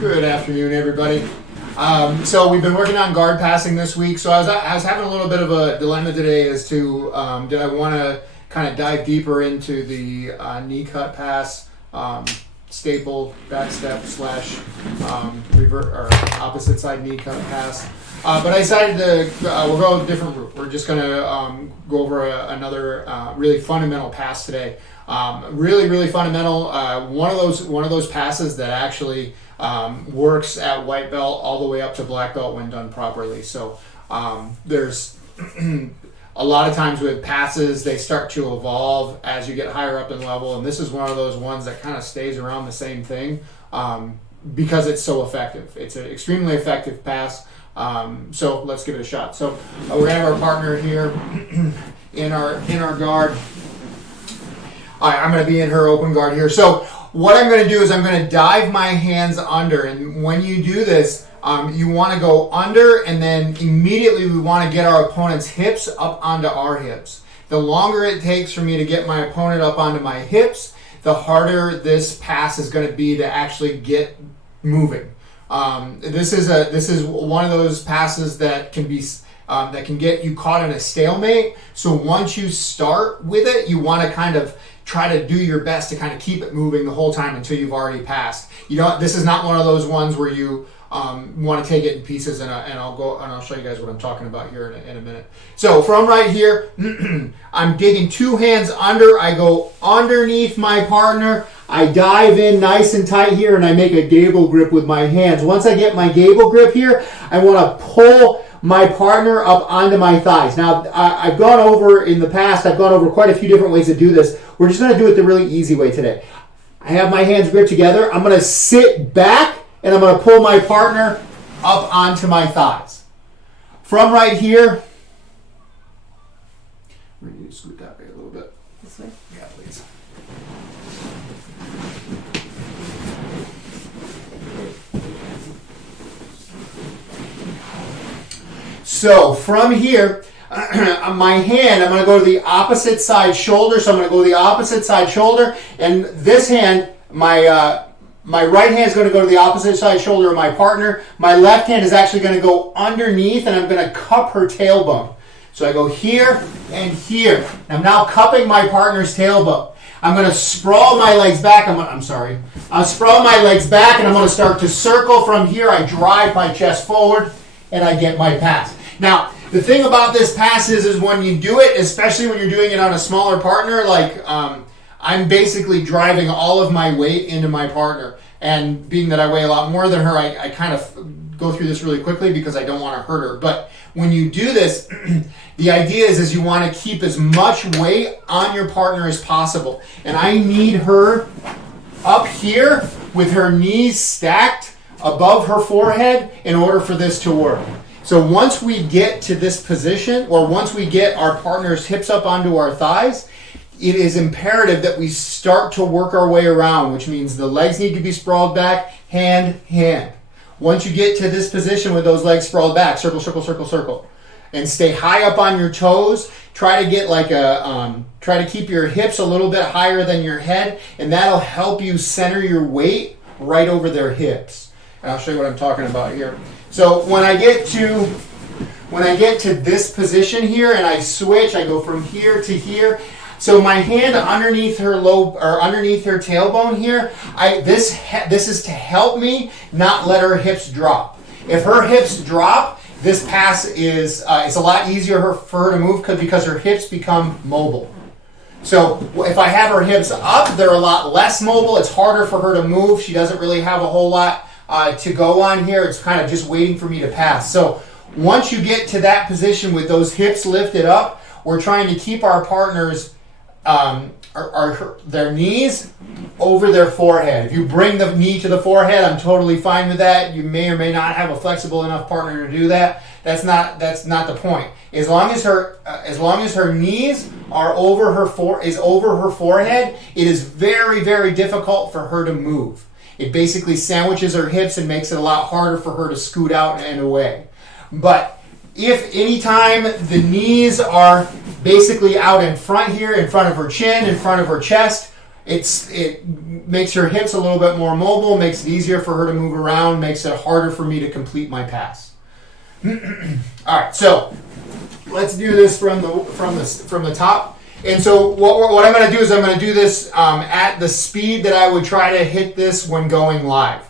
Good afternoon, everybody. So we've been working on guard passing this week. So I was having a little bit of a dilemma today as to did I want to kind of dive deeper into the knee cut pass, staple, back step slash revert or opposite side knee cut pass. But I decided to we'll go a different route. We're just going to go over another really fundamental pass today. Really fundamental. One of those passes that actually works at white belt all the way up to black belt when done properly. So there's a lot of times with passes, they start to evolve as you get higher up in level, and this is one of those ones that kind of stays around the same thing because it's so effective. It's an extremely effective pass. So let's give it a shot. So we're gonna have our partner here in our guard. All right, I'm going to be in her open guard here. So what I'm going to do is I'm going to dive my hands under. And when you do this, you want to go under, and then immediately we want to get our opponent's hips up onto our hips. The longer it takes for me to get my opponent up onto my hips, the harder this pass is going to be to actually get moving. This is one of those passes that can be that can get you caught in a stalemate. So once you start with it, you want to kind of try to do your best to kind of keep it moving the whole time until you've already passed. You know, this is not one of those ones where you want to take it in pieces, and I'll show you guys what I'm talking about here in a minute. So from right here, I'm digging two hands under. I go underneath my partner. I dive in nice and tight here, and I make a gable grip with my hands. Once I get my gable grip here, I want to pull my partner up onto my thighs. Now, I've gone over in the past, I've gone over quite a few different ways to do this. We're just going to do it the really easy way today. I have my hands gripped together. I'm going to sit back, and I'm going to pull my partner up onto my thighs. From right here, we need to scoot that way a little bit. This way? Yeah, please. So from here, my hand, I'm going to go to the opposite side shoulder. So I'm going to go to the opposite side shoulder, and this hand, my right hand is going to go to the opposite side shoulder of my partner. My left hand is actually going to go underneath, and I'm going to cup her tailbone. So I go here and here. I'm now cupping my partner's tailbone. I'm going to sprawl my legs back. I'll sprawl my legs back, and I'm going to start to circle from here. I drive my chest forward, and I get my pass. Now, the thing about this pass is when you do it, especially when you're doing it on a smaller partner, like I'm basically driving all of my weight into my partner. And being that I weigh a lot more than her, I kind of go through this really quickly because I don't want to hurt her. But when you do this, the idea is you want to keep as much weight on your partner as possible. And I need her up here with her knees stacked above her forehead in order for this to work. So once we get to this position, or once we get our partner's hips up onto our thighs, it is imperative that we start to work our way around, which means the legs need to be sprawled back, hand. Once you get to this position with those legs sprawled back, circle, circle, circle, circle, and stay high up on your toes. Try to get try to keep your hips a little bit higher than your head, and that'll help you center your weight right over their hips. And I'll show you what I'm talking about here. So when I get to this position here and I switch, I go from here to here. So my hand underneath her underneath her tailbone here, this is to help me not let her hips drop. If her hips drop, this pass is it's a lot easier for her to move because her hips become mobile. So if I have her hips up, they're a lot less mobile. It's harder for her to move. She doesn't really have a whole lot to go on here. It's kind of just waiting for me to pass. So once you get to that position with those hips lifted up, we're trying to keep our partners their knees over their forehead. If you bring the knee to the forehead, I'm totally fine with that. You may or may not have a flexible enough partner to do that. That's not the point. As long as her knees are over her forehead, it is very, very difficult for her to move. It basically sandwiches her hips and makes it a lot harder for her to scoot out and away. But if anytime the knees are basically out in front here, in front of her chin, in front of her chest, it makes her hips a little bit more mobile, makes it easier for her to move around, makes it harder for me to complete my pass. All right, so let's do this from the top. And so what I'm going to do is I'm going to do this at the speed that I would try to hit this when going live.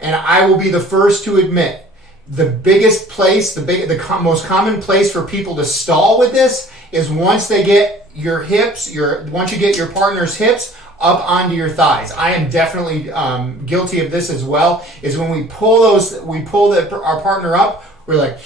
And I will be the first to admit, the biggest place, the most common place for people to stall with this is once they get your hips, once you get your partner's hips up onto your thighs. I am definitely guilty of this as well. Is when we pull our partner up, we're like,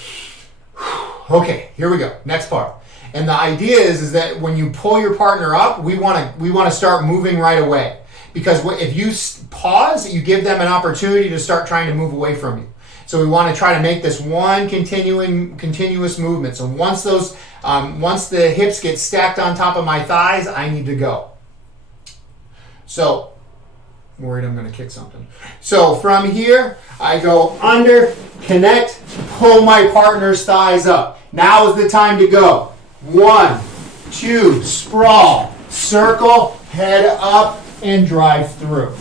okay, here we go, next part. And the idea is that when you pull your partner up, we want to start moving right away, because if you pause, you give them an opportunity to start trying to move away from you. So we want to try to make this one continuous movement. So once the hips get stacked on top of my thighs, I need to go. So, I'm worried I'm going to kick something. So from here, I go under, connect, pull my partner's thighs up. Now is the time to go. 1, 2, sprawl, circle, head up, and drive through.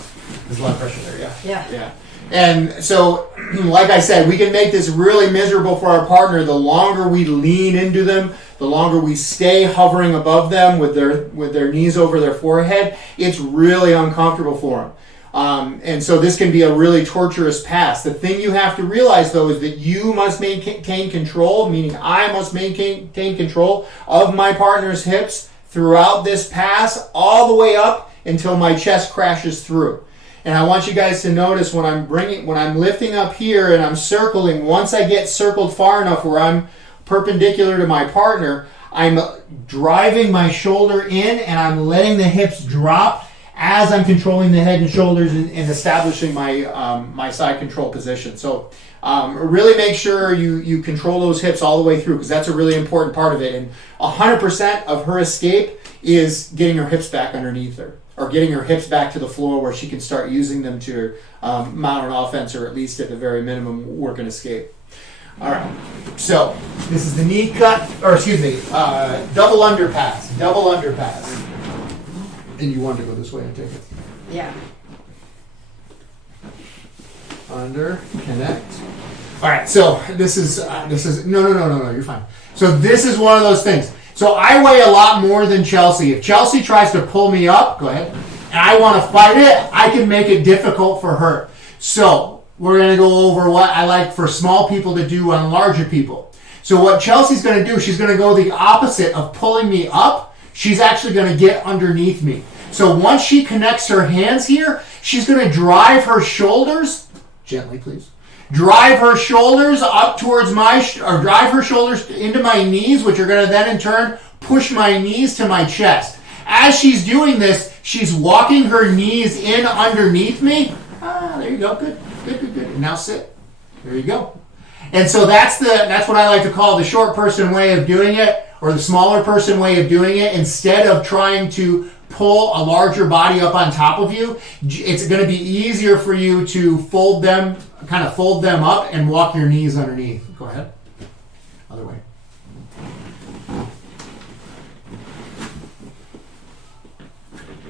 There's a lot of pressure there, yeah? Yeah. And so, like I said, we can make this really miserable for our partner. The longer we lean into them, the longer we stay hovering above them with their knees over their forehead, it's really uncomfortable for them. And so this can be a really torturous pass. The thing you have to realize, though, is that you must maintain control, meaning I must maintain control of my partner's hips throughout this pass, all the way up until my chest crashes through. And I want you guys to notice when I'm lifting up here and I'm circling, once I get circled far enough where I'm perpendicular to my partner, I'm driving my shoulder in and I'm letting the hips drop as I'm controlling the head and shoulders and establishing my side control position. So really make sure you control those hips all the way through, because that's a really important part of it. And 100% of her escape is getting her hips back underneath her, or getting her hips back to the floor where she can start using them to mount an offense, or at least at the very minimum work an escape. All right, so this is the knee cut, or excuse me, double underpass. And you want to go this way, I take it? Yeah. Under, connect. All right, so this is no, you're fine. So this is one of those things. So I weigh a lot more than Chelsea. If Chelsea tries to pull me up, go ahead, and I want to fight it, I can make it difficult for her. So we're going to go over what I like for small people to do on larger people. So what Chelsea's going to do, she's going to go the opposite of pulling me up. She's actually going to get underneath me. So once she connects her hands here, she's going to drive her shoulders, gently please, drive her shoulders up towards drive her shoulders into my knees, which are going to then in turn push my knees to my chest. As she's doing this, she's walking her knees in underneath me. There you go, good. And now sit. There you go. And so that's what I like to call the short person way of doing it, or the smaller person way of doing it. Instead of trying to pull a larger body up on top of you, it's going to be easier for you to fold them up and walk your knees underneath. Go ahead. Other way.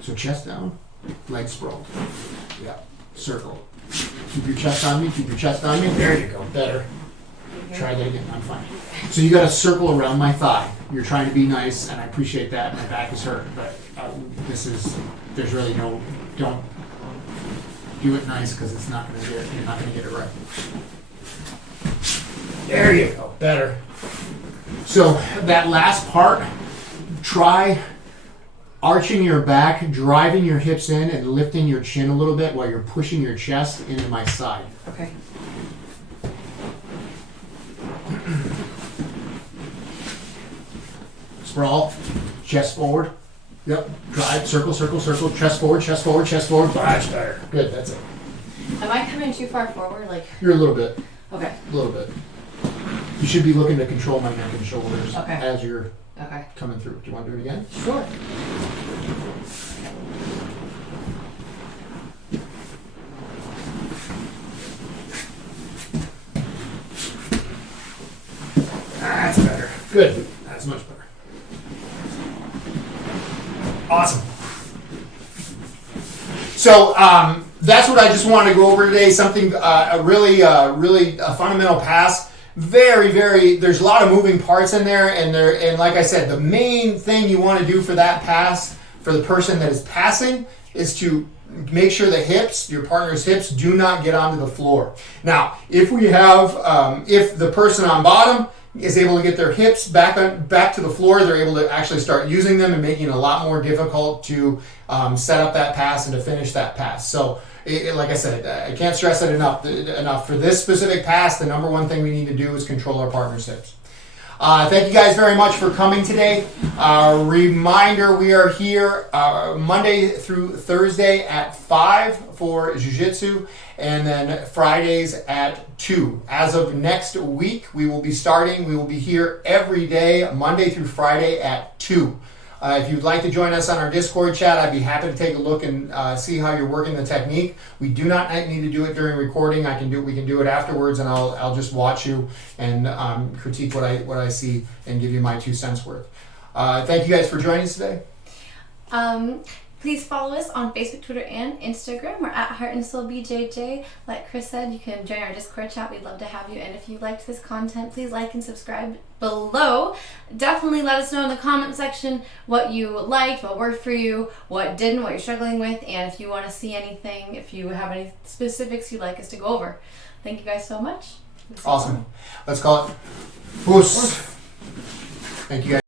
So chest down, legs sprawled. Yeah. Circle. Keep your chest on me. There you go. Better. Try that again. I'm fine. So you got to circle around my thigh. You're trying to be nice, and I appreciate that. My back is hurt, but there's really no, don't do it nice, because you're not going to get it right. There you go. Better. So that last part, try arching your back, driving your hips in, and lifting your chin a little bit while you're pushing your chest into my side. Okay. Sprawl, chest forward. Yep. Drive, circle, chest forward. Much better. Good, that's it. Am I coming too far forward? You're a little bit. Okay. A little bit. You should be looking to control my neck and shoulders as you're coming through. Do you want to do it again? Sure. That's better. Good. That's much better. Awesome. So that's what I just wanted to go over today. Something a really a fundamental pass. Very, very. There's a lot of moving parts in there, and like I said, the main thing you want to do for that pass for the person that is passing is to make sure the hips, your partner's hips, do not get onto the floor. Now, if we have, if the person on bottom is able to get their hips back to the floor, they're able to actually start using them and making it a lot more difficult to set up that pass and to finish that pass. So, like I said, I can't stress it enough. For this specific pass, the number one thing we need to do is control our partner's hips. Thank you guys very much for coming today. Reminder, we are here Monday through Thursday at 5 for Jiu Jitsu, and then Fridays at 2. As of next week, we will be here every day, Monday through Friday at 2. If you'd like to join us on our Discord chat, I'd be happy to take a look and see how you're working the technique. We do not need to do it during recording. We can do it afterwards, and I'll just watch you and critique what I see and give you my 2 cents worth. Thank you guys for joining us today. Please follow us on Facebook, Twitter, and Instagram. We're at Heart and Soul BJJ. Like Chris said, you can join our Discord chat. We'd love to have you. And if you liked this content, please like and subscribe below. Definitely let us know in the comment section what you liked, what worked for you, what didn't, what you're struggling with, and if you want to see anything, if you have any specifics you'd like us to go over. Thank you guys so much. Awesome. Let's call it Boos. Thank you guys.